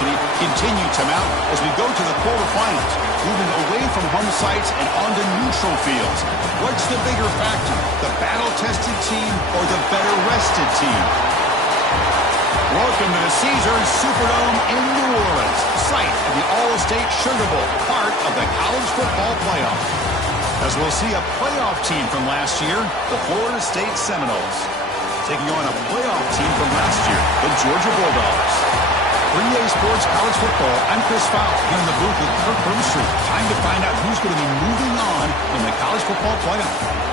intensity continue to mount as we go to the quarterfinals, moving away from home sites and onto neutral fields. What's the bigger factor, the battle-tested team or the better-rested team? Welcome to the Caesars Superdome in New Orleans, site of the All-State Sugar Bowl, part of the college football playoff. As we'll see a playoff team from last year, the Florida State Seminoles, taking on a playoff team from last year, the Georgia Bulldogs. For EA Sports College Football, I'm Chris Fowl, here in the booth with Kirk Broomstreet. Time to find out who's going to be moving on in the college football playoff.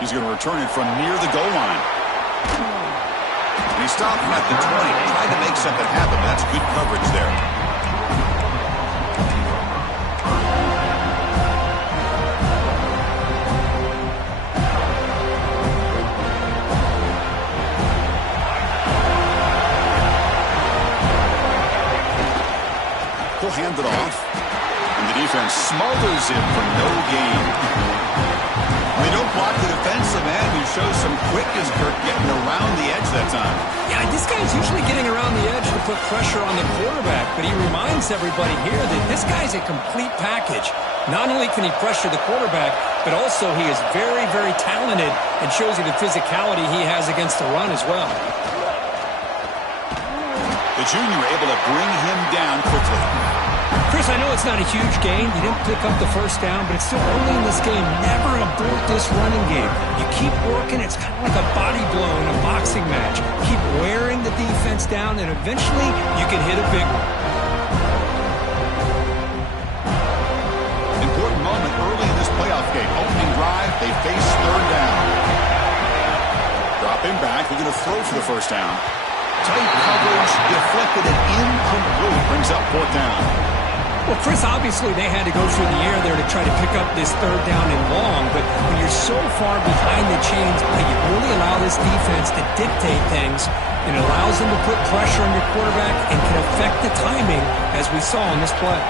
He's going to return it from near the goal line. And he stopped him at the 20. Tried to make something happen, but that's good coverage there. He'll hand it off. And the defense smothers him for no gain. They don't block the defensive end, who shows some quickness, Kirk, getting around the edge that time. Yeah, this guy's usually getting around the edge to put pressure on the quarterback, but he reminds everybody here that this guy's a complete package. Not only can he pressure the quarterback, but also he is very, very talented and shows you the physicality he has against the run as well. The junior able to bring him down quickly. Chris, I know it's not a huge gain. You didn't pick up the first down, but it's still early in this game. Never abort this running game. You keep working. It's kind of like a body blow in a boxing match. Keep wearing the defense down, and eventually you can hit a big one. Important moment early in this playoff game. Opening drive, they face third down. Drop him back. They're going to throw for the first down. Tight coverage, deflected and incomplete. Brings up fourth down. Well, Chris, obviously they had to go through the air there to try to pick up this third down and long, but when you're so far behind the chains, you really allow this defense to dictate things, and it allows them to put pressure on your quarterback and can affect the timing, as we saw in this play.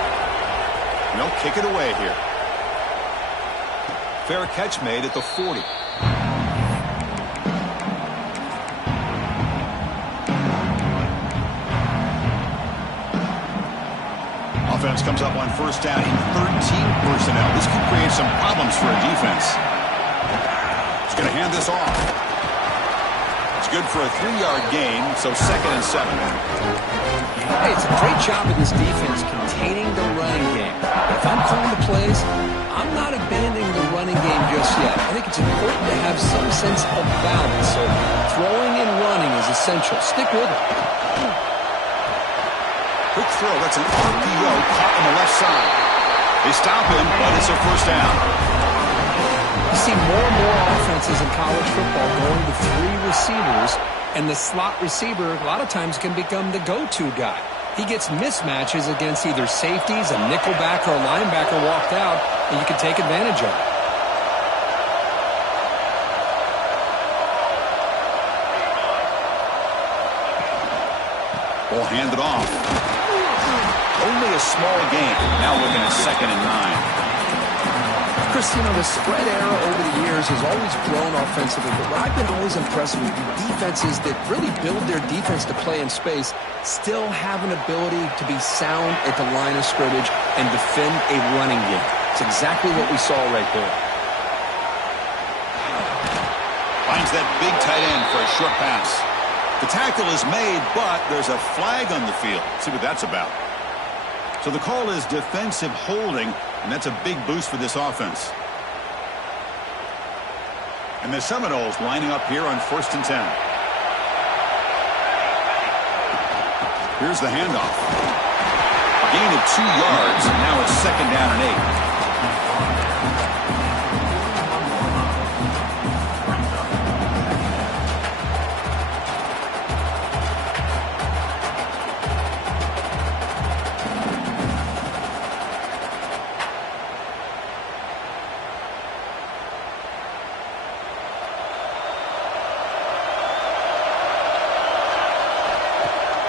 No, kick it away here. Fair catch made at the 40. Offense comes up on first down in 13 personnel. This could create some problems for a defense. He's going to hand this off. It's good for a 3-yard gain, so 2nd and 7. Hey, it's a great job of this defense containing the running game. If I'm calling the plays, I'm not abandoning the running game just yet. I think it's important to have some sense of balance, so throwing and running is essential. Stick with it. Quick throw, that's an RPO caught on the left side. They stop him, but it's a first down. You see more and more offenses in college football going to 3 receivers, and the slot receiver a lot of times can become the go-to guy. He gets mismatches against either safeties, a nickelback, or a linebacker walked out, and you can take advantage of it. Ball handed off. Only a small gain. Now looking at 2nd and 9. Chris, you know, the spread era over the years has always grown offensively, but what I've been always impressed with defenses that really build their defense to play in space still have an ability to be sound at the line of scrimmage and defend a running game. It's exactly what we saw right there. Finds that big tight end for a short pass. The tackle is made, but there's a flag on the field. See what that's about. So the call is defensive holding, and that's a big boost for this offense. And the Seminoles lining up here on 1st and 10. Here's the handoff. A gain of 2 yards, and now it's 2nd down and 8.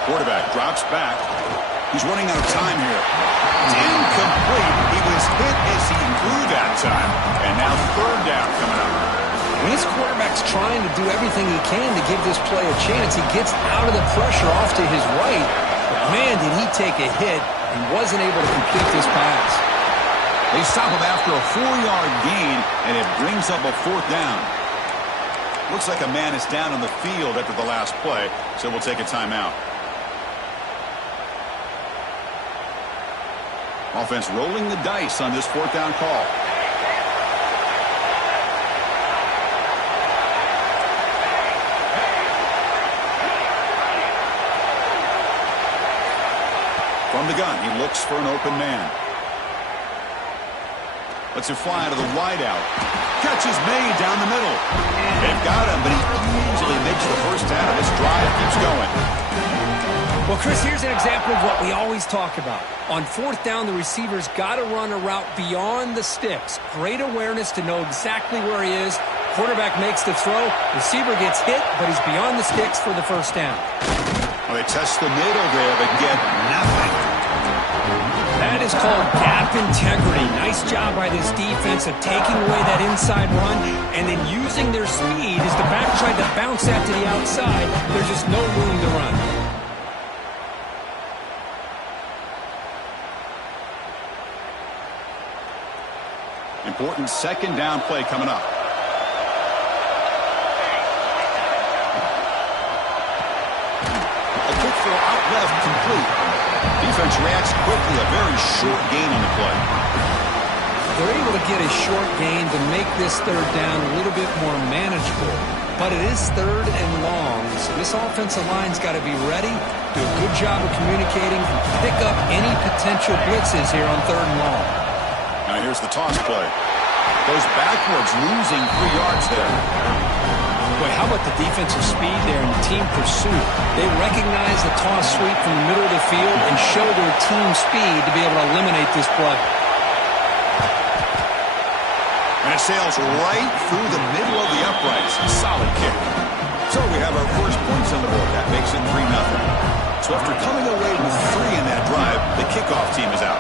Quarterback drops back. He's running out of time here. It's incomplete. He was hit as he threw that time. And now third down coming up. When his quarterback's trying to do everything he can to give this play a chance, he gets out of the pressure off to his right. But man, did he take a hit and wasn't able to complete this pass. They stop him after a 4-yard gain, and it brings up a fourth down. Looks like a man is down on the field after the last play, so we'll take a timeout. Offense rolling the dice on this fourth down call. From the gun, he looks for an open man. Lets it fly to the wideout. Catch is made down the middle. They've got him, but he easily makes the first down. This drive keeps going. Well, Chris, here's an example of what we always talk about. On fourth down, the receiver's got to run a route beyond the sticks. Great awareness to know exactly where he is. Quarterback makes the throw. Receiver gets hit, but he's beyond the sticks for the first down. Well, they test the middle there, but get nothing. That is called gap integrity. Nice job by this defense of taking away that inside run and then using their speed as the back tried to bounce that to the outside. There's just no room to run. Important second down play coming up. A quick throw out left, complete. Defense reacts quickly, a very short gain on the play. They're able to get a short gain to make this third down a little bit more manageable. But it is third and long, so this offensive line's got to be ready, do a good job of communicating, and pick up any potential blitzes here on third and long. Now here's the toss play. Goes backwards, losing 3 yards there. Boy, how about the defensive speed there and the team pursuit? They recognize the toss sweep from the middle of the field and show their team speed to be able to eliminate this play. And it sails right through the middle of the uprights. Solid kick. So we have our first points on the board. That makes it 3-0. So after coming away with 3 in that drive, the kickoff team is out.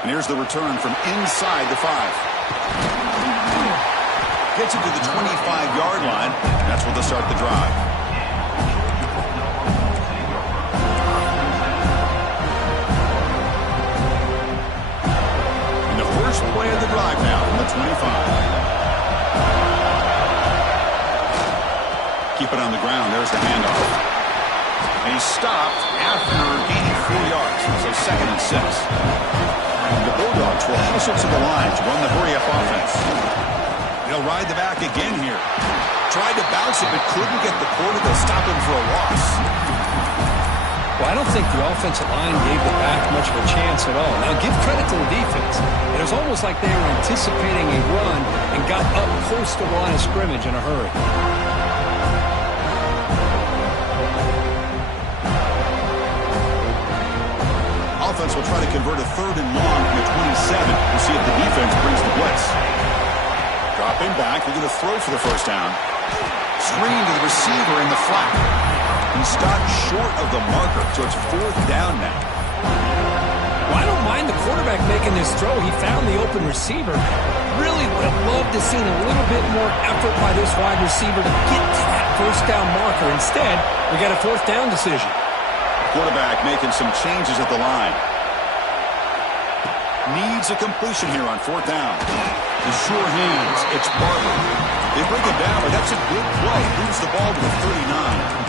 And here's the return from inside the 5. Gets it to the 25-yard line. That's where they'll start the drive. And the first play of the drive now from the 25. Keep it on the ground. There's the handoff. And he's stopped after gaining 4 yards. So 2nd and 6. The Bulldogs will hustle to the line to run the hurry-up offense. They'll ride the back again here. Tried to bounce it, but couldn't get the quarter. They'll stop him for a loss. Well, I don't think the offensive line gave the back much of a chance at all. Now, give credit to the defense. It was almost like they were anticipating a run and got up close to the line of scrimmage in a hurry. Offense will try to convert a 3rd and long from the 27. We'll see if the defense brings the blitz. Dropping back, they're going to throw for the first down. Screen to the receiver in the flat. He stopped short of the marker, so it's 4th down now. Well, I don't mind the quarterback making this throw. He found the open receiver. Really would have loved to seen a little bit more effort by this wide receiver to get to that first down marker. Instead, we got a 4th down decision. Quarterback making some changes at the line. Needs a completion here on 4th down. The sure hands. It's Barber. They bring it down, but that's a good play. Moves the ball to the 39.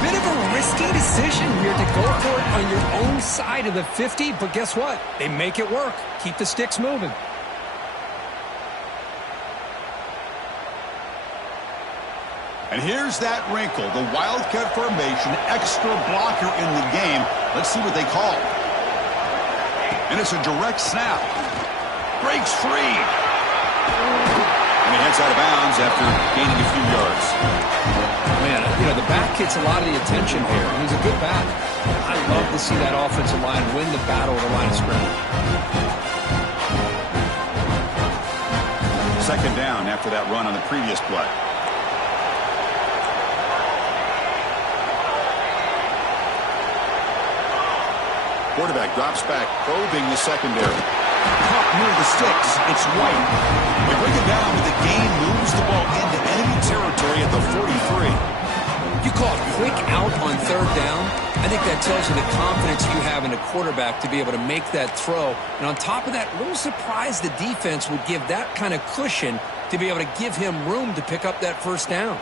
Bit of a risky decision here to go for it on your own side of the 50, but guess what? They make it work. Keep the sticks moving. And here's that wrinkle, the Wildcat formation, extra blocker in the game. Let's see what they call. And it's a direct snap. Breaks free. And he heads out of bounds after gaining a few yards. Man, you know, the back gets a lot of the attention here. He's a good back. I love to see that offensive line win the battle at the line of scrimmage. 2nd down after that run on the previous play. Quarterback drops back, probing the secondary. Caught near the sticks. It's White. They bring it down, but the gain moves the ball into enemy territory at the 43. You call it quick out on third down. I think that tells you the confidence you have in a quarterback to be able to make that throw. And on top of that, a little surprised the defense would give that kind of cushion to be able to give him room to pick up that first down.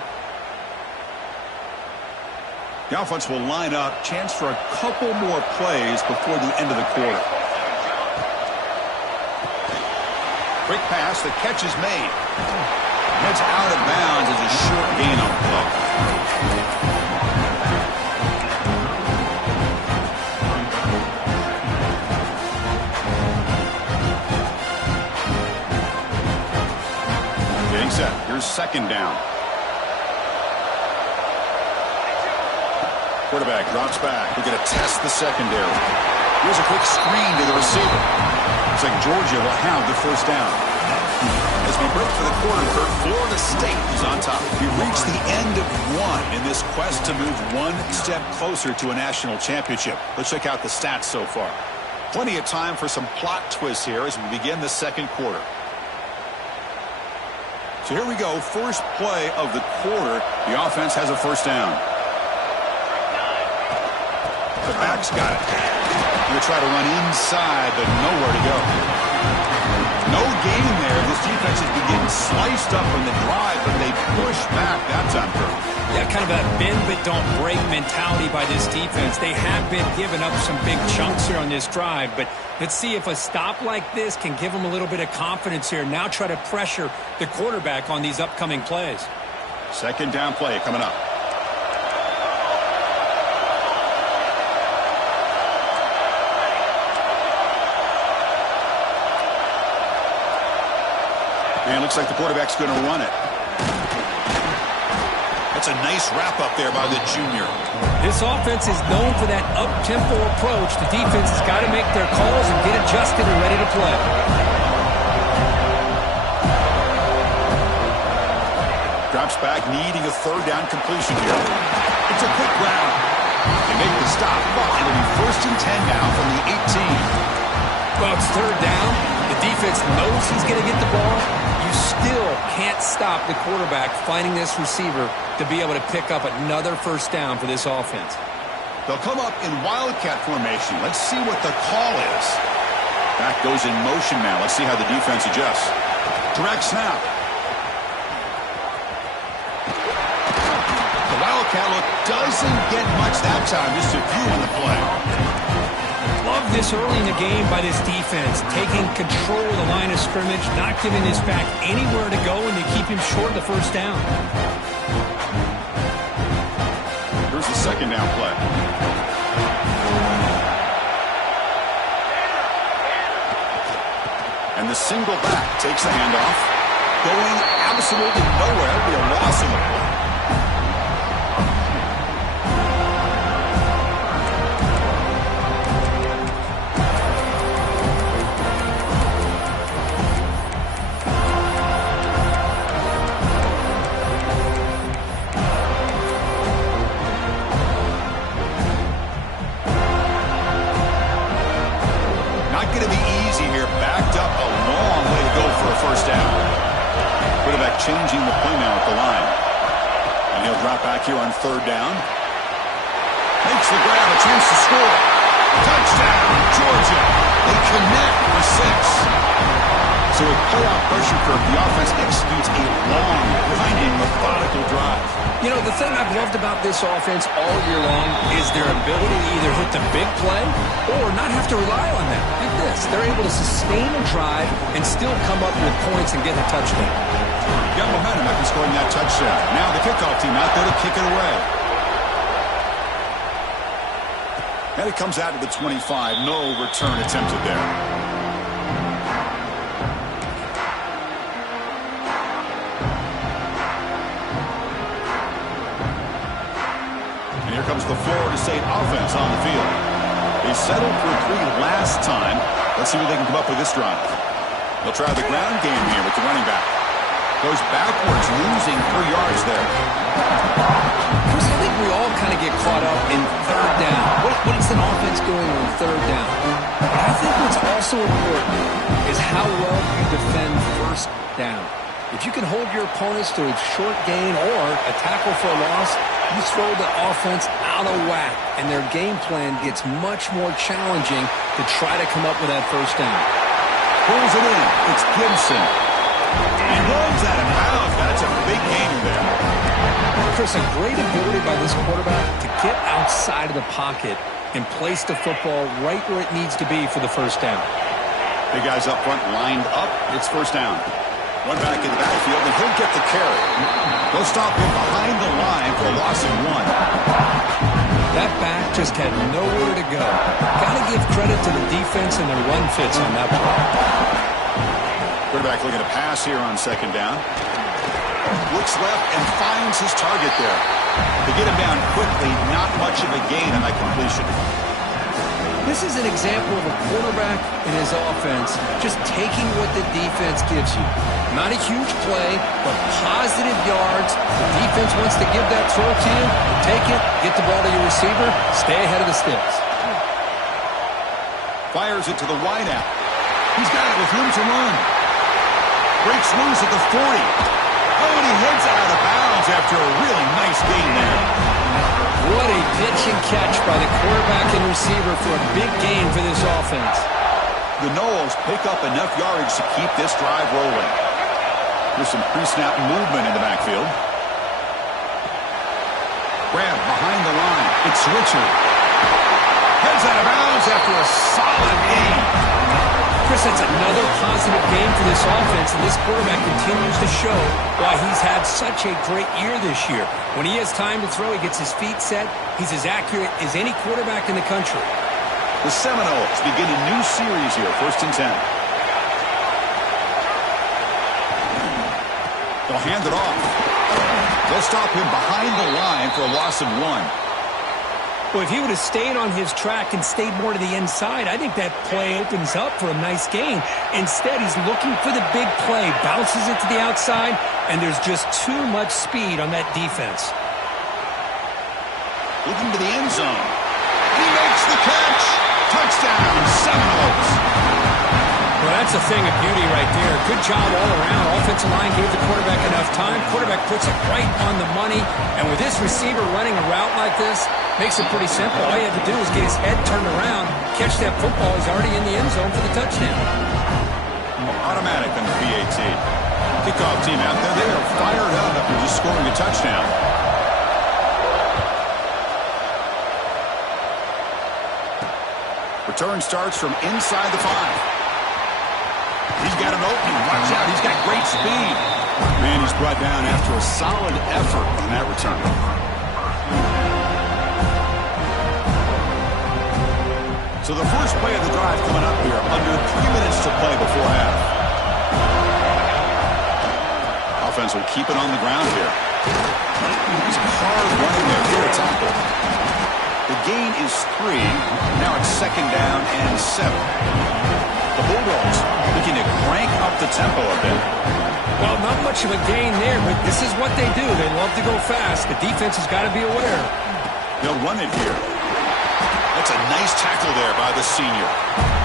The offense will line up. Chance for a couple more plays before the end of the quarter. Quick pass. The catch is made. Heads out of bounds as a short gain on the play. Getting set. Here's second down. Quarterback drops back. We're going to test the secondary. Here's a quick screen to the receiver. Looks like Georgia will have the first down. As we break for the quarter, Kurt, Florida State is on top. We've reached the end of one in this quest to move one step closer to a national championship. Let's check out the stats so far. Plenty of time for some plot twists here as we begin the second quarter. So here we go. First play of the quarter. The offense has a first down. The back's got it. Going to try to run inside, but nowhere to go. No gain there. This defense has been getting sliced up from the drive, but they push back that time, Kurt. Yeah, kind of a bend but don't break mentality by this defense. They have been giving up some big chunks here on this drive, but let's see if a stop like this can give them a little bit of confidence here. Now try to pressure the quarterback on these upcoming plays. Second down play coming up. And it looks like the quarterback's going to run it. That's a nice wrap-up there by the junior. This offense is known for that up-tempo approach. The defense has got to make their calls and get adjusted and ready to play. Drops back, needing a third down completion here. It's a quick round. They make the stop, but it'll be first and 10 now from the 18. Well, it's third down. The defense knows he's going to get the ball. You still can't stop the quarterback finding this receiver to be able to pick up another first down for this offense. They'll come up in wildcat formation. Let's see what the call is. Back goes in motion now. Let's see how the defense adjusts. Direct snap. The wildcat look doesn't get much that time. Just a few on the play. Love this early in the game by this defense, taking control of the line of scrimmage, not giving this back anywhere to go, and they keep him short of the first down. Here's the second down play. And the single back takes the handoff. Going absolutely nowhere. It'll be a loss in the play. Changing the play now at the line. And he'll drop back here on third down. Makes the grab, a chance to score. Touchdown, Georgia. They connect for 6. So with playoff pressure curve, the offense executes a long, grinding, methodical drive. You know, the thing I've loved about this offense all year long is their ability to either hit the big play or not have to rely on that. Like this, they're able to sustain a drive and still come up with points and get a touchdown. Got momentum after scoring that touchdown. Now the kickoff team out there to kick it away. And it comes out to the 25. No return attempted there. And here comes the Florida State offense on the field. They settled for 3 last time. Let's see what they can come up with this drive. They'll try the ground game here with the running back. Goes backwards, losing 3 yards there. Chris, I think we all kind of get caught up in third down. What is an offense doing on third down? But I think what's also important is how well you defend first down. If you can hold your opponents to a short gain or a tackle for a loss, you throw the offense out of whack, and their game plan gets much more challenging to try to come up with that first down. Pulls it in. It's Gibson. And runs out of bounds. That's a big gain there. Chris, a great ability by this quarterback to get outside of the pocket and place the football right where it needs to be for the first down. The guys up front lined up. It's first down. One back in the backfield, and he'll get the carry. They'll stop him behind the line for a loss of 1. That back just had nowhere to go. Got to give credit to the defense and their run fits on that play. Quarterback looking to pass here on second down. Looks left and finds his target there. To get him down quickly, not much of a gain on that completion. This is an example of a quarterback and his offense just taking what the defense gives you. Not a huge play, but positive yards. The defense wants to give that throw to you. Take it, get the ball to your receiver, stay ahead of the sticks. Fires it to the wideout. He's got it with room to run. Breaks loose at the 40. Oh, and he heads out of bounds after a really nice gain there. What a pitch and catch by the quarterback and receiver for a big gain for this offense. The Noles pick up enough yardage to keep this drive rolling. There's some pre-snap movement in the backfield. Grab behind the line. It's Richard. Heads out of bounds after a solid gain. Chris, that's another positive game for this offense, and this quarterback continues to show why he's had such a great year this year. When he has time to throw, he gets his feet set. He's as accurate as any quarterback in the country. The Seminoles begin a new series here, 1st and 10. They'll hand it off. They'll stop him behind the line for a loss of 1. Well, if he would have stayed on his track and stayed more to the inside, I think that play opens up for a nice gain. Instead, he's looking for the big play, bounces it to the outside, and there's just too much speed on that defense. Looking to the end zone. He makes the catch. Touchdown, Seminoles. Well, that's a thing of beauty right there. Good job all around. Offensive line gave the quarterback enough time. Quarterback puts it right on the money. And with this receiver running a route like this, makes it pretty simple. All you have to do is get his head turned around, catch that football. He's already in the end zone for the touchdown. Automatic on the PAT. Kickoff team out there. They are fired up after just scoring a touchdown. Return starts from inside the 5. He's got him open. Watch out. He's got great speed. Man, he's brought down after a solid effort on that return. So the first play of the drive coming up here. Under 3 minutes to play before half. Offense will keep it on the ground here. He's hard running there for a tackle. The gain is 3. Now it's 2nd down and 7. The Bulldogs looking to crank up the tempo a bit. Well, not much of a gain there, but this is what they do. They love to go fast. The defense has got to be aware. They'll run it here. That's a nice tackle there by the senior.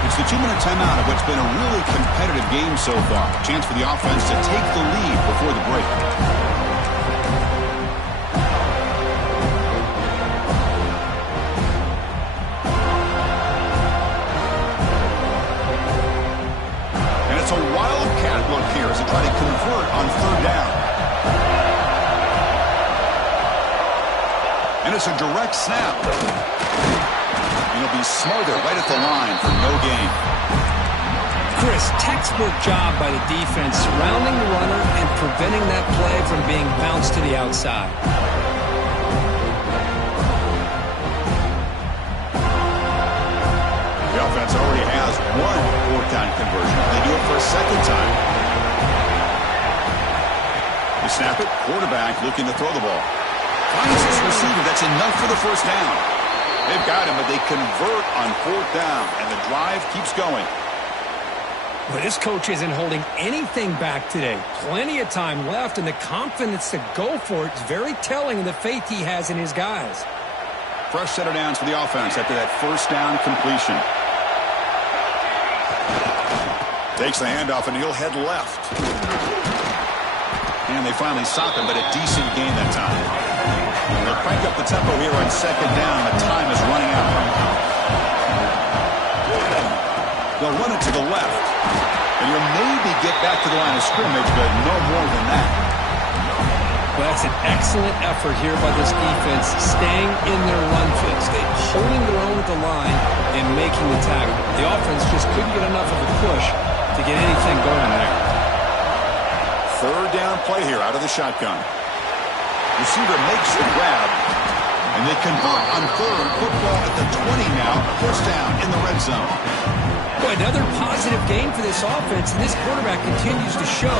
It's the 2-minute timeout of what's been a really competitive game so far. Chance for the offense to take the lead before the break. It's a wildcat look here as they try to convert on 3rd down. And it's a direct snap. And he'll be smothered right at the line for no gain. Chris, textbook job by the defense surrounding the runner and preventing that play from being bounced to the outside. The offense already has 1 4th-down conversion. They do it for a 2nd time. They snap it. Quarterback looking to throw the ball. Finds his receiver. That's enough for the 1st down. They've got him, but they convert on 4th down, and the drive keeps going. Well, this coach isn't holding anything back today. Plenty of time left, and the confidence to go for it is very telling of the faith he has in his guys. Fresh set of downs for the offense after that first down completion. Takes the handoff, and he'll head left. And they finally stop him, but a decent gain that time. They'll crank up the tempo here on second down. The time is running out. They'll run it to the left. And you'll maybe get back to the line of scrimmage, but no more than that. Well, that's an excellent effort here by this defense, staying in their run fix. They're holding their own at the line and making the tackle. The offense just couldn't get enough of a push to get anything going there. Third down play here out of the shotgun. Receiver makes the grab, and they convert on third. Football at the 20 now. First down in the red zone. Boy, another positive game for this offense, and this quarterback continues to show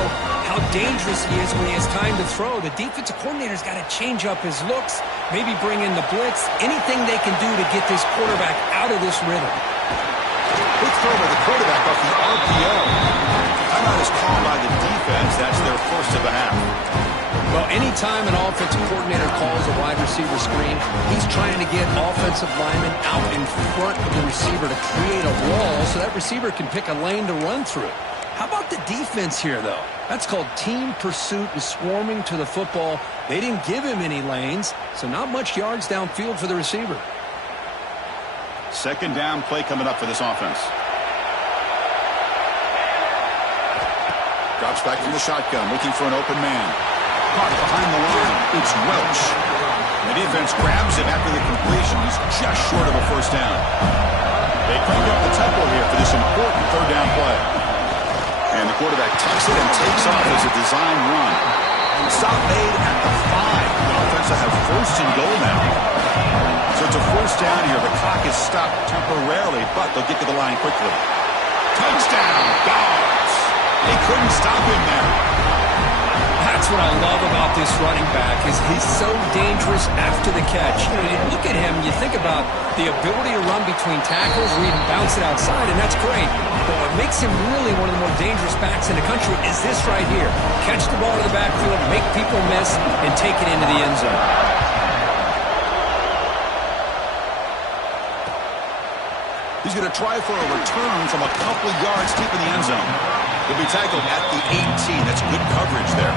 how dangerous he is when he has time to throw. The defensive coordinator's got to change up his looks, maybe bring in the blitz, anything they can do to get this quarterback out of this rhythm. Quick throw by the quarterback off the RPO. Timeout is called by the defense. That's their first of the half. Well, anytime an offensive coordinator calls a wide receiver screen, he's trying to get offensive linemen out in front of the receiver to create a wall so that receiver can pick a lane to run through. How about the defense here, though? That's called team pursuit and swarming to the football. They didn't give him any lanes, so not much yards downfield for the receiver. Second down play coming up for this offense. Drops back from the shotgun, looking for an open man. Caught behind the line. It's Welch. The defense grabs him after the completion. He's just short of a first down. They crank up the tempo here for this important third down play. And the quarterback tucks it and takes off as a design run. Stop made at the 5. The offense will have first and goal now. So it's a first down here. The clock is stopped temporarily, but they'll get to the line quickly. Touchdown, Dogs. They couldn't stop him there. That's what I love about this running back is he's so dangerous after the catch. You know, you look at him, you think about the ability to run between tackles or even bounce it outside, and that's great. But what makes him really one of the more dangerous backs in the country is this right here. Catch the ball to the backfield, make people miss, and take it into the end zone. He's going to try for a return from a couple of yards deep in the end zone. He'll be tackled at the 18. That's good coverage there.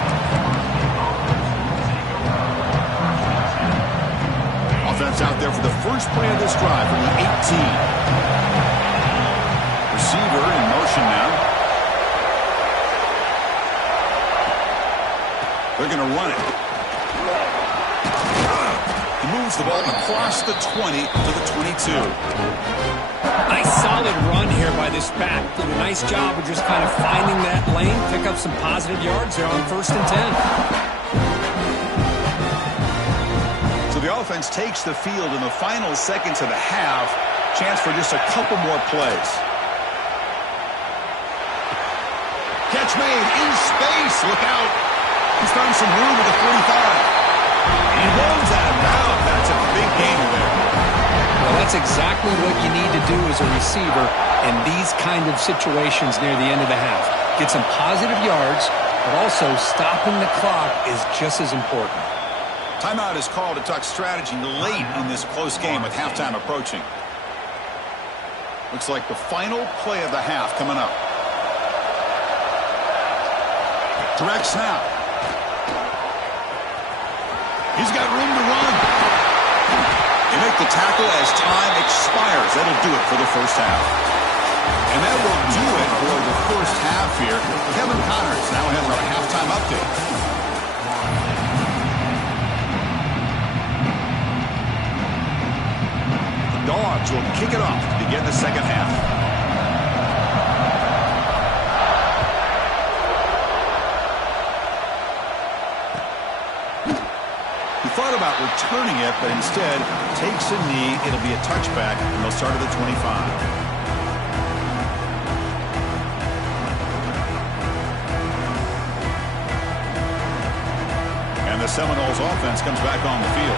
Offense out there for the first play of this drive from the 18. Receiver in motion now. They're going to run it. He moves the ball across the 20 to the 22. Nice solid run here by this back. Did a nice job of just kind of finding that lane, pick up some positive yards there on 1st and 10. So the offense takes the field in the final seconds of the half. Chance for just a couple more plays. Catch made in space. Look out. He's found some room at the 45. He rolls out of bounds. That's a big gainer there. Well, that's exactly what you need to do as a receiver in these kind of situations near the end of the half. Get some positive yards, but also stopping the clock is just as important. Timeout is called to talk strategy late in this close game with halftime approaching. Looks like the final play of the half coming up. Direct snap. He's got room to run. They make the tackle as time expires. That'll do it for the first half. And that will do it for the first half here. Kevin Connors now has our halftime update. The Dogs will kick it off to begin the second half. Thought about returning it, but instead takes a knee. It'll be a touchback, and they'll start at the 25. And the Seminoles offense comes back on the field.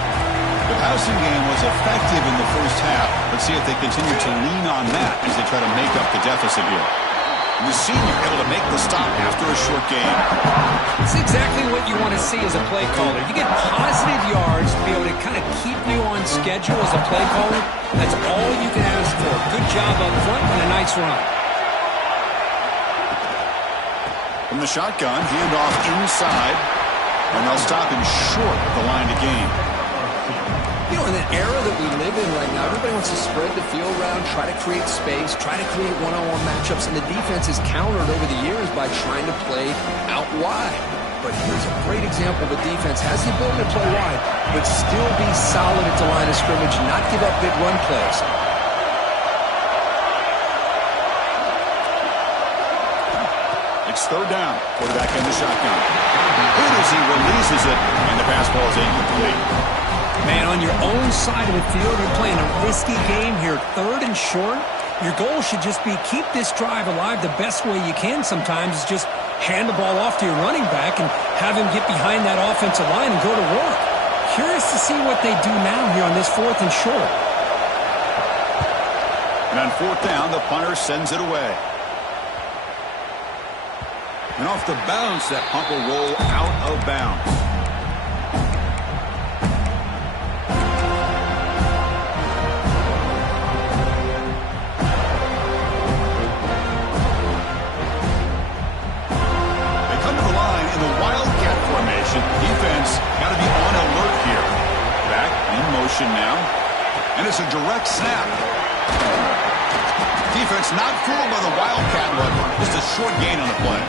The passing game was effective in the first half. Let's see if they continue to lean on that as they try to make up the deficit here. The senior able to make the stop after a short gain. It's exactly what you want to see as a play caller. You get positive yards to be able to kind of keep you on schedule as a play caller. That's all you can ask for. Good job up front and a nice run. From the shotgun, handoff inside, and they'll stop him short of the line to gain. You know, in the era that we live in right now, everybody wants to spread the field around, try to create space, try to create one-on-one matchups, and the defense is countered over the years by trying to play out wide. But here's a great example. The defense has the ability to play wide, but still be solid at the line of scrimmage, not give up big run plays. It's third down. Quarterback in the shotgun. Good as he releases it, and the pass ball is incomplete. Man, on your own side of the field, you're playing a risky game here. Third and short. Your goal should just be keep this drive alive the best way you can sometimes is just hand the ball off to your running back and have him get behind that offensive line and go to work. Curious to see what they do now here on this fourth and short. And on fourth down, the punter sends it away. And off the bounce, that punt will roll out of bounds. Defense got to be on alert here. Back in motion now. And it's a direct snap. Defense not fooled by the Wildcat run. Just a short gain on the play.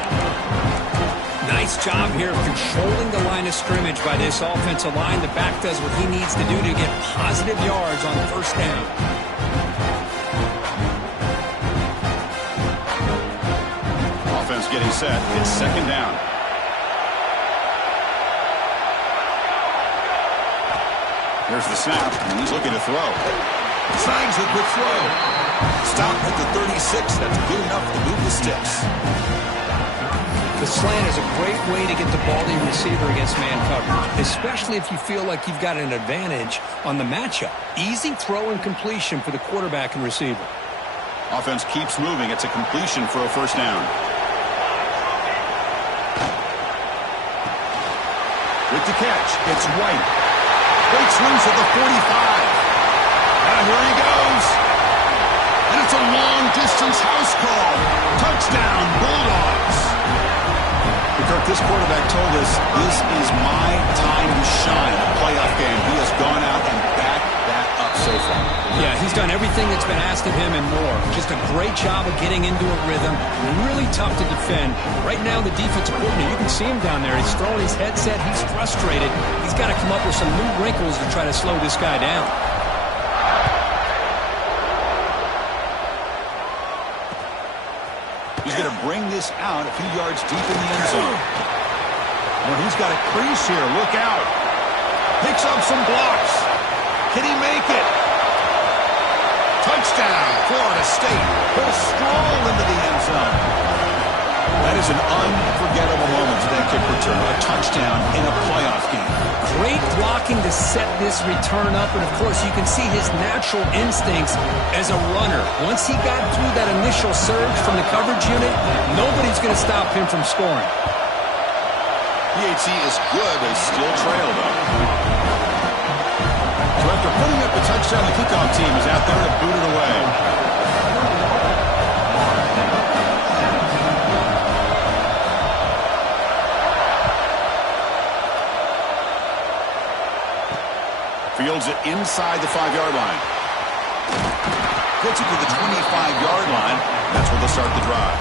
Nice job here of controlling the line of scrimmage by this offensive line. The back does what he needs to do to get positive yards on first down. Offense getting set. It's second down. Here's the snap, and he's looking to throw. Signs a quick throw. Stop at the 36. That's good enough to move the sticks. The slant is a great way to get the ball to your receiver against man coverage, especially if you feel like you've got an advantage on the matchup. Easy throw and completion for the quarterback and receiver. Offense keeps moving. It's a completion for a first down. With the catch, it's White. Breaks loose at the 45. And here he goes. And it's a long-distance house call. Touchdown, Bulldogs. Kirk, this quarterback told us this is my time to shine. A playoff game. He has gone out and backed that up so far. Yeah, he's done everything that's been asked of him and more. Just a great job of getting into a rhythm. Really tough to defend. Right now, the defensive coordinator, you can see him down there. He's throwing his headset. He's frustrated. He's got to come up with some new wrinkles to try to slow this guy down. He's going to bring this out a few yards deep in the end zone. Well, he's got a crease here. Look out. Picks up some blocks. Can he make it? Touchdown, Florida State. He'll stroll into the end zone. That is an unforgettable moment for that kick return. A touchdown in a playoff game. Great blocking to set this return up, and of course you can see his natural instincts as a runner. Once he got through that initial surge from the coverage unit, nobody's going to stop him from scoring. PHC is good, they still trail though. So after putting up a touchdown, the kickoff team is out there to boot it away. Fields it inside the 5-yard line. Gets it to the 25-yard line. That's where they'll start the drive.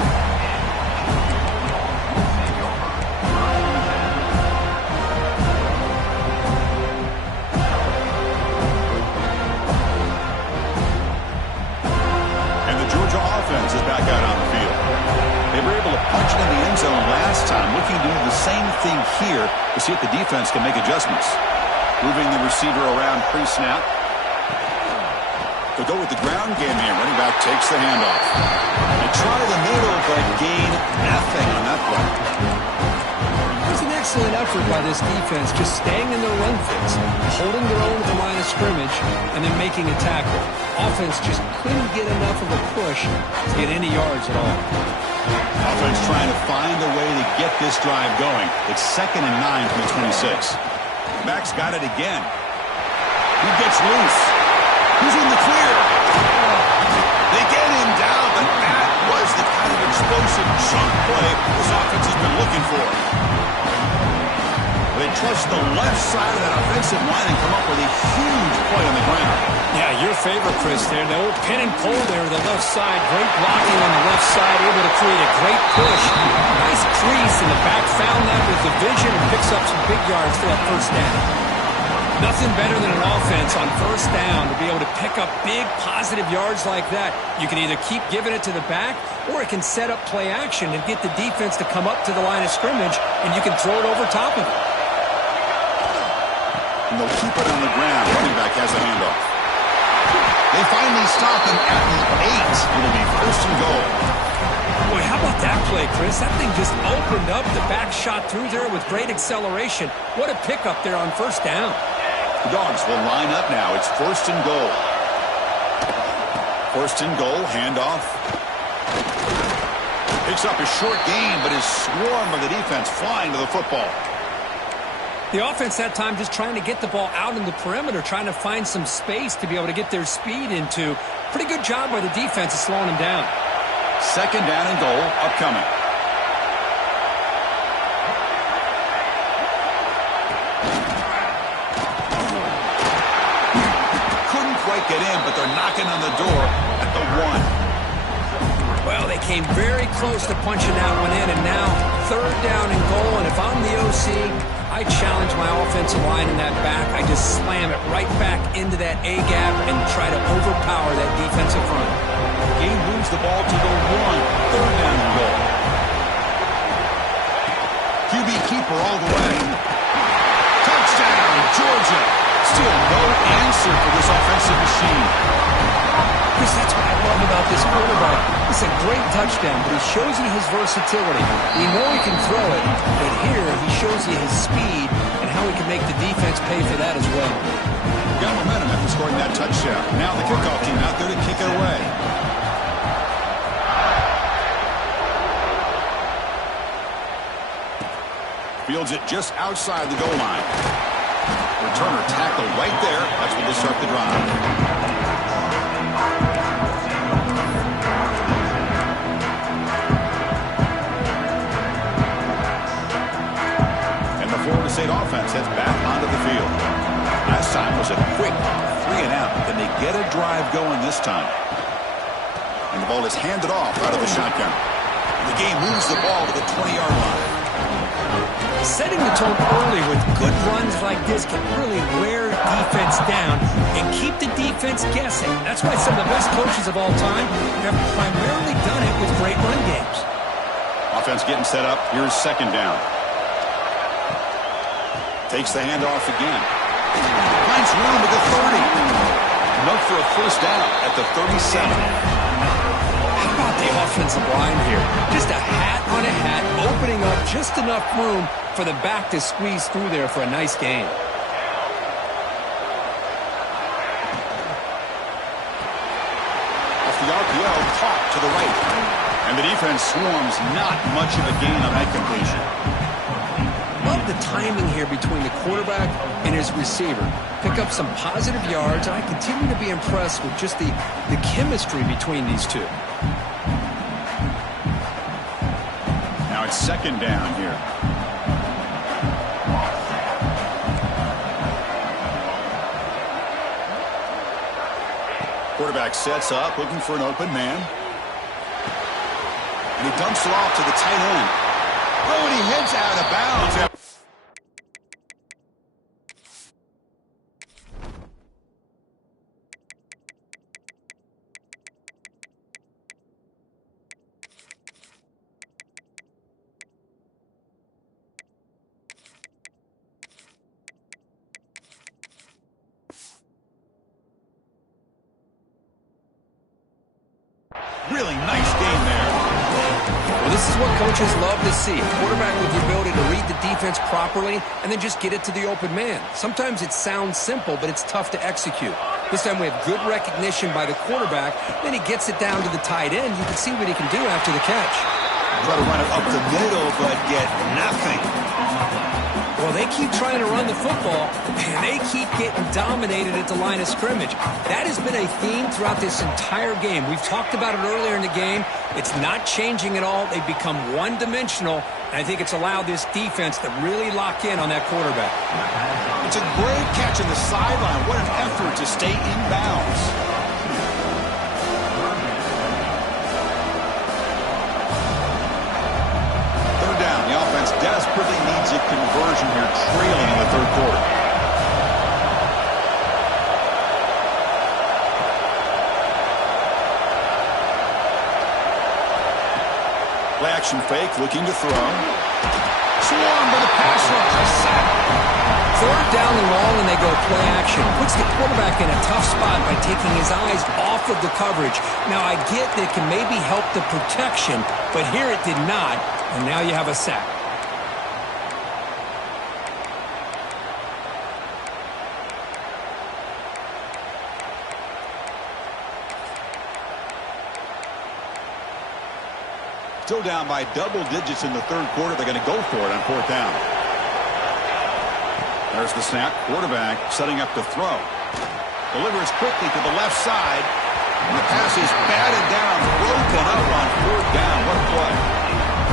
And the Georgia offense is back out on the field. They were able to punch it in the end zone last time, looking to do the same thing here to see if the defense can make adjustments. Moving the receiver around pre-snap. They'll go with the ground game here. Running back takes the handoff. They try the middle, but gain nothing on that play. It was an excellent effort by this defense, just staying in their run fits, holding their own at the line of scrimmage, and then making a tackle. Offense just couldn't get enough of a push to get any yards at all. Offense trying to find a way to get this drive going. It's 2nd and 9 from the 26. Max got it again. He gets loose. Who's in the clear? They get him down, but that was the kind of explosive chunk play this offense has been looking for. They trust the left side of that offensive line and come up with a huge play on the ground. Yeah, your favorite, Chris, there. The old pin and pull there, the left side. Great blocking on the left side, able to create a great push. Nice crease in the back. Found that with the vision and picks up some big yards for that first down. Nothing better than an offense on first down to be able to pick up big positive yards like that. You can either keep giving it to the back, or it can set up play action and get the defense to come up to the line of scrimmage, and you can throw it over top of it. And they'll keep it on the ground. Running back has a handoff. They finally stop him at the 8. It'll be 1st and goal. Boy, how about that play, Chris? That thing just opened up. The back shot through there with great acceleration. What a pickup there on first down. The Dogs will line up now. It's 1st and goal. 1st and goal. Handoff. Picks up a short gain, but is swarmed by the defense flying to the football. The offense that time just trying to get the ball out in the perimeter, trying to find some space to be able to get their speed into. Pretty good job by the defense of slowing them down. 2nd down and goal upcoming. Couldn't quite get in, but they're knocking on the door at the 1. Well, they came very close to punching that one in, and now 3rd down and goal. And if I'm the OC, I challenge my offensive line in that back. I just slam it right back into that A-gap and try to overpower that defensive front. He moves the ball to the 1. 3rd down and goal. QB keeper all the way. Touchdown, Georgia. Still no answer for this offensive machine. Chris, that's what I love about this quarterback. It's a great touchdown, but he shows you his versatility. We know he can throw it, but here he shows you his speed and how he can make the defense pay for that as well. Got momentum after scoring that touchdown. Now the kickoff team out there to kick it away. Fields it just outside the goal line. Returner tackle right there. That's when they start the drive. Florida State offense heads back onto the field. Last time was a quick 3 and out. Can they get a drive going this time? And the ball is handed off out of the shotgun. The game moves the ball to the 20-yard line. Setting the tone early with good runs like this can really wear defense down and keep the defense guessing. That's why some of the best coaches of all time have primarily done it with great run games. Offense getting set up. Here's 2nd down. Takes the handoff again. Finds room at the 30. Enough for a 1st down at the 37. How about the offensive line here? Just a hat on a hat, opening up just enough room for the back to squeeze through there for a nice gain. Off the RPO, caught to the right. And the defense swarms not much of a gain on that completion. Love the timing here between the quarterback and his receiver. Pick up some positive yards. I continue to be impressed with just the chemistry between these two. Now it's 2nd down here. Quarterback sets up, looking for an open man. And he dumps it off to the tight end. Oh, and he heads out of bounds. Really nice game there. Well, this is what coaches love to see. A quarterback with the ability to read the defense properly and then just get it to the open man. Sometimes it sounds simple, but it's tough to execute. This time we have good recognition by the quarterback. Then he gets it down to the tight end. You can see what he can do after the catch. Try to run it up the middle, but get nothing. Well, they keep trying to run the football, and they keep getting dominated at the line of scrimmage. That has been a theme throughout this entire game. We've talked about it earlier in the game. It's not changing at all. They've become one-dimensional, and I think it's allowed this defense to really lock in on that quarterback. It's a great catch on the sideline. What an effort to stay in bounds. The offense desperately needs a conversion here, trailing in the third quarter. Play action fake, looking to throw. Swarmed by the pass rush, a sack. Third down and long, and they go play action. Puts the quarterback in a tough spot by taking his eyes off of the coverage. Now, I get that it can maybe help the protection, but here it did not, and now you have a sack. Still down by double digits in the third quarter. They're going to go for it on fourth down. There's the snap. Quarterback setting up to throw. Delivers quickly to the left side. And the pass is batted down, broken up on fourth down. What a play.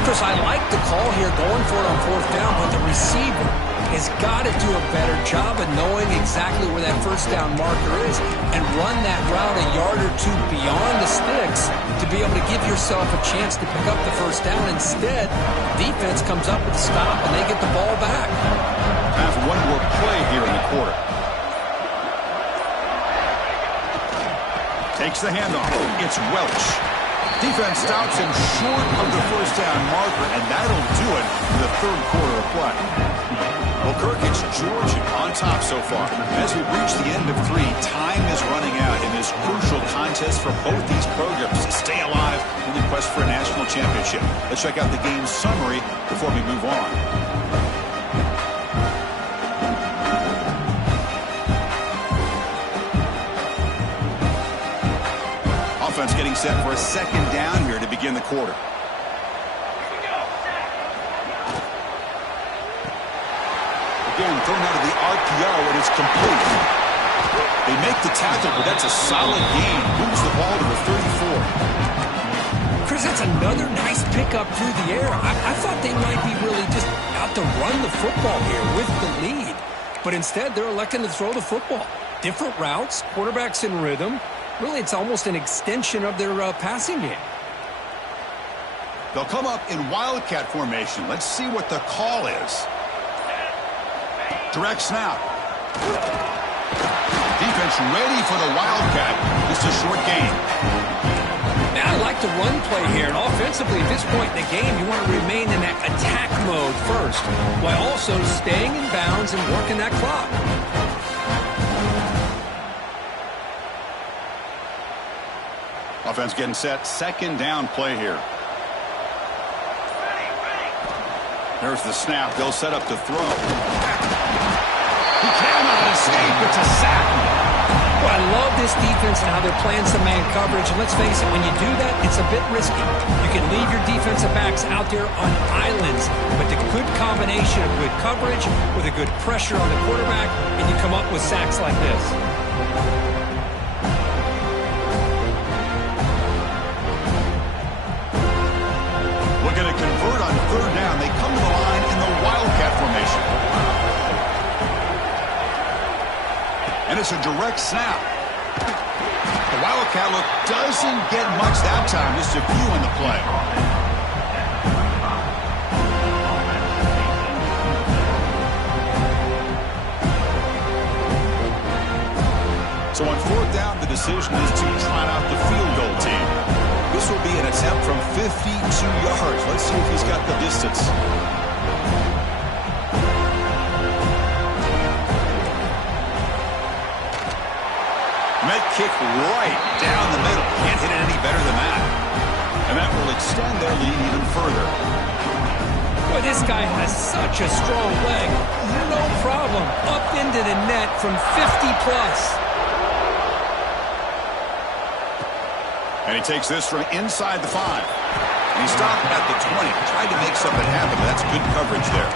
Chris, I like the call here going for it on fourth down, but the receiver has got to do a better job of knowing exactly where that first down marker is and run that route a yard or two beyond the sticks to be able to give yourself a chance to pick up the first down. Instead, defense comes up with a stop and they get the ball back. Time for one more play here in the quarter. Takes the handoff. It's Welch. Defense stops him short of the first down marker, and that'll do it for the third quarter of play. Well, Kirk, it's Georgia on top so far. As we reach the end of three, time is running out in this crucial contest for both these programs to stay alive in the quest for a national championship. Let's check out the game summary before we move on. Offense getting set for a second down here to begin the quarter. Again, thrown out of the RPO, and it's complete. They make the tackle, but that's a solid gain. Moves the ball to the 34. Chris, that's another nice pickup through the air. I thought they might be really just out to run the football here with the lead. But instead, they're electing to throw the football. Different routes, quarterbacks in rhythm. Really, it's almost an extension of their passing game. They'll come up in Wildcat formation. Let's see what the call is. Direct snap. Defense ready for the Wildcat. Just a short gain. Now, I like the run play here. And offensively, at this point in the game, you want to remain in that attack mode first, while also staying in bounds and working that clock. Offense getting set. Second down play here. There's the snap. They'll set up to throw. He cannot escape. It's a sack. Well, I love this defense and how they're playing some man coverage. And let's face it, when you do that, it's a bit risky. You can leave your defensive backs out there on islands, but the good combination of good coverage with a good pressure on the quarterback, and you come up with sacks like this. Going to convert on third down. They come to the line in the Wildcat formation. And it's a direct snap. The Wildcat look doesn't get much that time. Just a few in the play. So on fourth down, the decision is to trot out the field goal team. This will be an attempt from 52 yards. Let's see if he's got the distance. Met kick right down the middle. Can't hit it any better than that. And that will extend their lead even further. Boy, this guy has such a strong leg. No problem. Up into the net from 50+. And he takes this from inside the 5. And he stopped at the 20. Tried to make something happen, but that's good coverage there.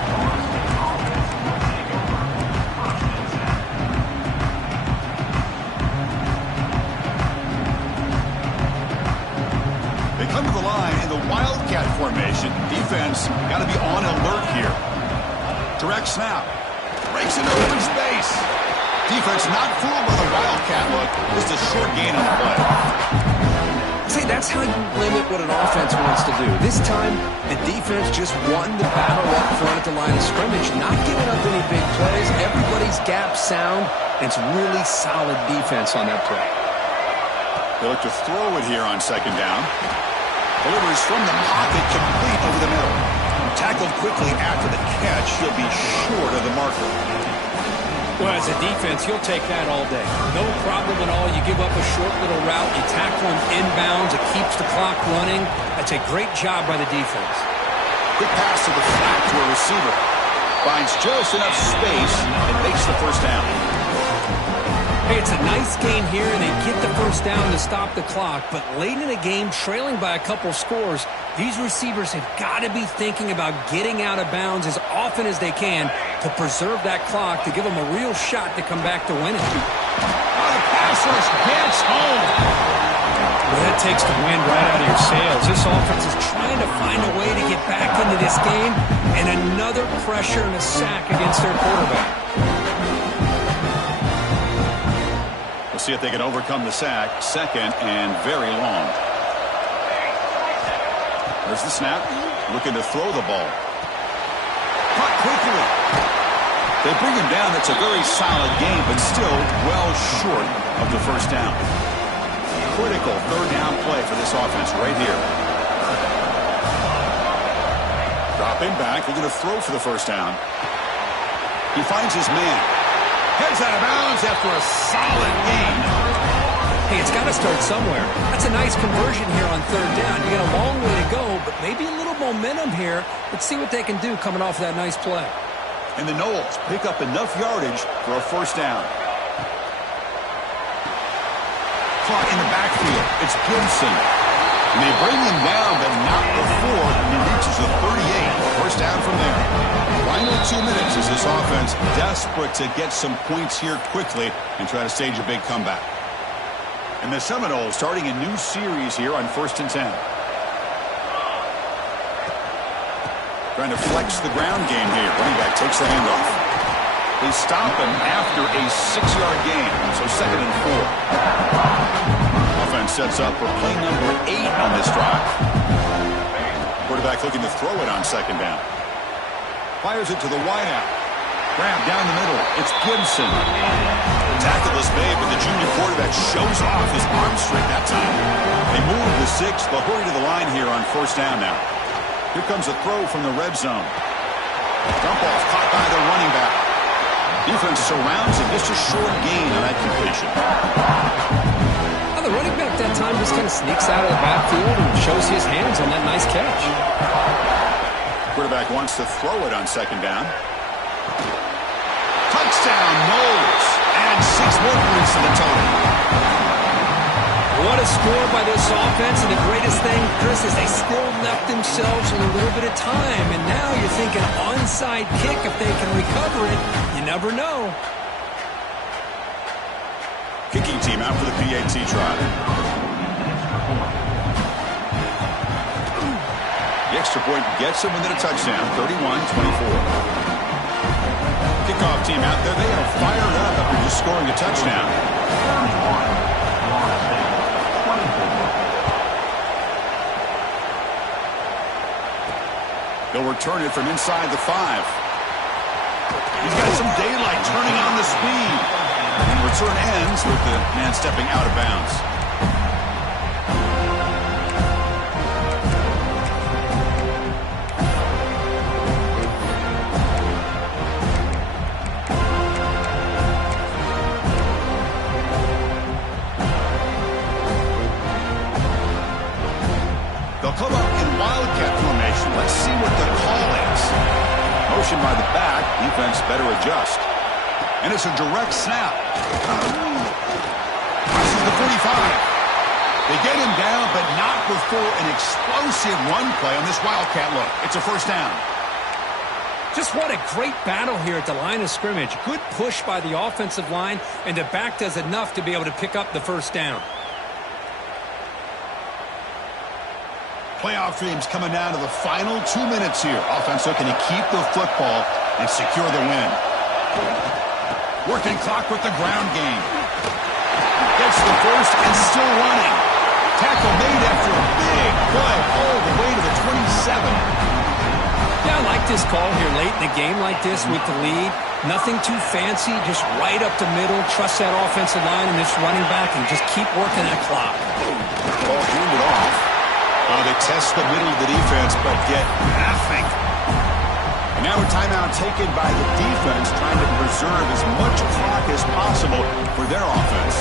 They come to the line in the Wildcat formation. Defense got to be on alert here. Direct snap. Breaks into open space. Defense not fooled by the Wildcat look. Just a short gain on the play. See, that's how you limit what an offense wants to do. This time, the defense just won the battle up front at the line of scrimmage, not giving up any big plays. Everybody's gap sound, and it's really solid defense on that play. They look to throw it here on second down. Delivers from the pocket, complete over the middle. Tackled quickly after the catch. He'll be short of the marker. Well, as a defense, you'll take that all day. No problem at all. You give up a short little route. You tackle him inbounds. It keeps the clock running. That's a great job by the defense. Quick pass to the flat to a receiver. Finds just enough space and makes the first down. Hey, it's a nice gain here, and they get the first down to stop the clock. But late in the game, trailing by a couple scores, these receivers have got to be thinking about getting out of bounds as often as they can to preserve that clock, to give them a real shot to come back to win it. The pass rush gets home. Well, that takes the wind right out of your sails. This offense is trying to find a way to get back into this game, and another pressure and a sack against their quarterback. We'll see if they can overcome the sack. Second and very long. There's the snap. Looking to throw the ball. Caught quickly. They bring him down. That's a very solid game, but still well short of the first down. Critical third down play for this offense right here. Dropping back. Looking to throw for the first down. He finds his man. Heads out of bounds after a solid gain. Hey, it's got to start somewhere. That's a nice conversion here on third down. You got a long way to go, but maybe a little momentum here. Let's see what they can do coming off that nice play. And the Knowles pick up enough yardage for a first down. Caught in the backfield. It's Gibson. And they bring him down, but not before he reaches the 38. First down from there. Final 2 minutes as this offense desperate to get some points here quickly and try to stage a big comeback. And the Seminoles starting a new series here on 1st and 10. Trying to flex the ground game here. Running back takes the handoff. They stop him after a 6-yard gain, so 2nd and 4. Offense sets up for play number 8 on this drive. Quarterback looking to throw it on second down. Fires it to the wideout. Grab down the middle. It's Gibson. The tackle is made, but the junior quarterback shows off his arm strength that time. They move the 6. They'll hurry to the line here on first down now. Here comes a throw from the red zone. Dump off caught by the running back. Defense surrounds him. Just a short gain on that completion. Well, the running back that time just kind of sneaks out of the backfield and shows his hands on that nice catch. Quarterback wants to throw it on second down. Touchdown, Knowles. And 6 more points to the total. What a score by this offense, and the greatest thing, Chris, is they still left themselves with a little bit of time, and now you're thinking onside kick if they can recover it. You never know. Kicking team out for the PAT try. The extra point gets him within a touchdown, 31-24. Kickoff team out there, they are fired up after just scoring a touchdown. They'll return it from inside the 5. He's got some daylight turning on the speed. And the return ends with the man stepping out of bounds. They'll come up in Wildcat formation. Let's see what the call is. Motion by the back. Defense better adjust. And it's a direct snap. Crosses the 45. They get him down, but not before an explosive run play on this Wildcat look. It's a first down. Just what a great battle here at the line of scrimmage. Good push by the offensive line, and the back does enough to be able to pick up the first down. Playoff dreams coming down to the final 2 minutes here. Offense looking to keep the football and secure the win. Working clock with the ground game. Gets the first and still running. Tackle made after a big play all the way to the 27. Yeah, I like this call here late in the game like this with the lead. Nothing too fancy, just right up the middle. Trust that offensive line and this running back and just keep working that clock. Ball handed off. They test the middle of the defense, but get nothing. And now a timeout taken by the defense, trying to preserve as much clock as possible for their offense.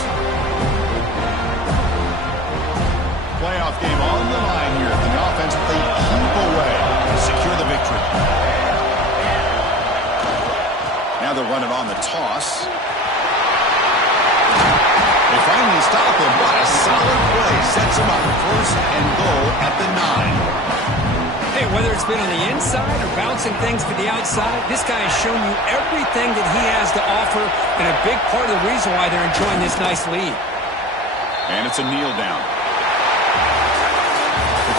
Playoff game on the line here. The offense played keep away to secure the victory. Now they'll run it on the toss. They finally stop him. What a solid play. Sets him up first and goal at the 9. Hey, whether it's been on the inside or bouncing things to the outside, this guy has shown you everything that he has to offer, and a big part of the reason why they're enjoying this nice lead. And it's a kneel down.